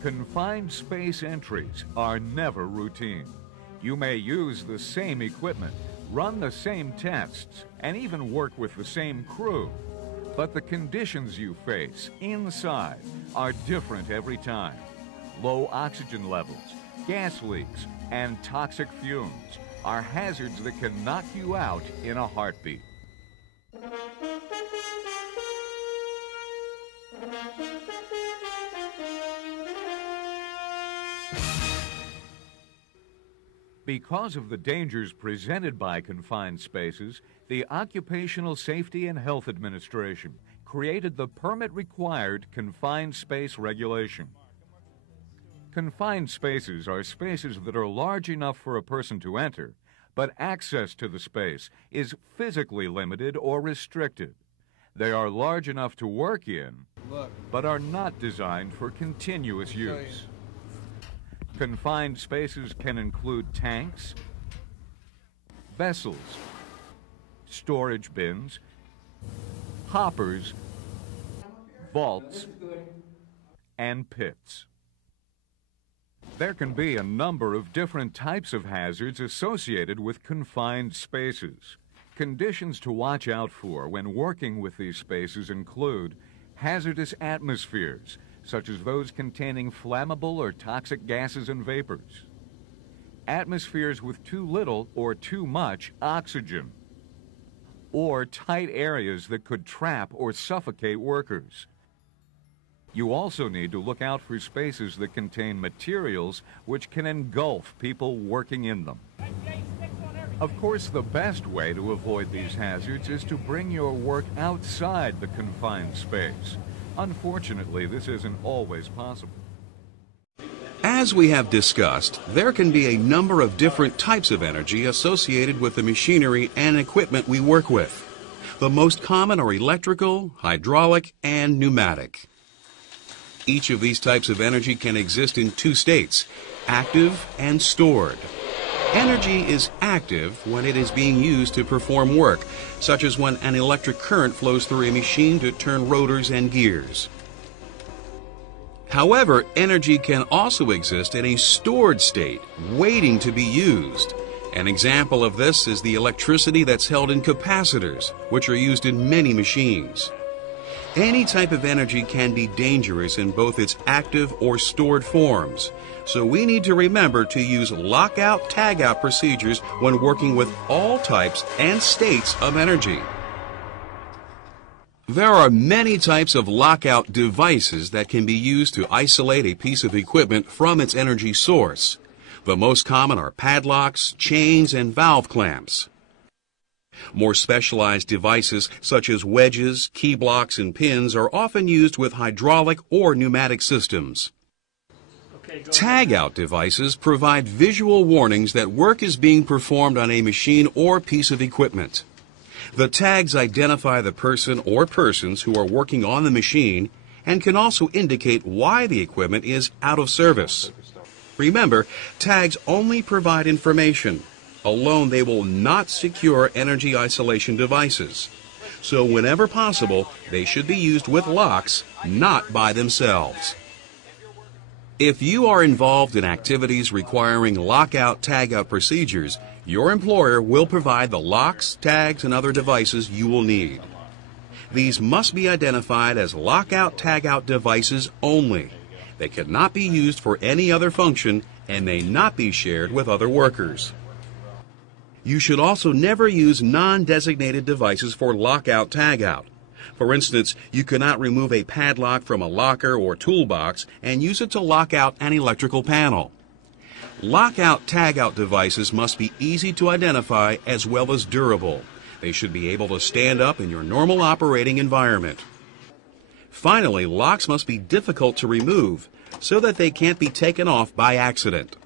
Confined space entries are never routine. You may use the same equipment, run the same tests, and even work with the same crew. But the conditions you face inside are different every time. Low oxygen levels, gas leaks, and toxic fumes are hazards that can knock you out in a heartbeat. Because of the dangers presented by confined spaces, the Occupational Safety and Health Administration created the permit-required confined space regulation. Confined spaces are spaces that are large enough for a person to enter, but access to the space is physically limited or restricted. They are large enough to work in, but are not designed for continuous use. Confined spaces can include tanks, vessels, storage bins, hoppers, vaults, and pits. There can be a number of different types of hazards associated with confined spaces. Conditions to watch out for when working with these spaces include hazardous atmospheres, such as those containing flammable or toxic gases and vapors, atmospheres with too little or too much oxygen, or tight areas that could trap or suffocate workers. You also need to look out for spaces that contain materials which can engulf people working in them. Of course, the best way to avoid these hazards is to bring your work outside the confined space. Unfortunately, this isn't always possible. As we have discussed, there can be a number of different types of energy associated with the machinery and equipment we work with. The most common are electrical, hydraulic, and pneumatic. Each of these types of energy can exist in two states, active and stored. Energy is active when it is being used to perform work, such as when an electric current flows through a machine to turn rotors and gears. However, energy can also exist in a stored state, waiting to be used. An example of this is the electricity that's held in capacitors, which are used in many machines. Any type of energy can be dangerous in both its active or stored forms, so we need to remember to use lockout, tagout procedures when working with all types and states of energy. There are many types of lockout devices that can be used to isolate a piece of equipment from its energy source. The most common are padlocks, chains, and valve clamps. More specialized devices such as wedges, key blocks, and pins are often used with hydraulic or pneumatic systems. Tagout devices provide visual warnings that work is being performed on a machine or piece of equipment. The tags identify the person or persons who are working on the machine and can also indicate why the equipment is out of service. Remember, tags only provide information. Alone, they will not secure energy isolation devices. So whenever possible, they should be used with locks, not by themselves. If you are involved in activities requiring lockout, tagout procedures, your employer will provide the locks, tags, and other devices you will need. These must be identified as lockout, tagout devices only. They cannot be used for any other function and may not be shared with other workers. You should also never use non-designated devices for lockout, tagout. For instance, you cannot remove a padlock from a locker or toolbox and use it to lock out an electrical panel. Lockout, tagout devices must be easy to identify as well as durable. They should be able to stand up in your normal operating environment. Finally, locks must be difficult to remove so that they can't be taken off by accident.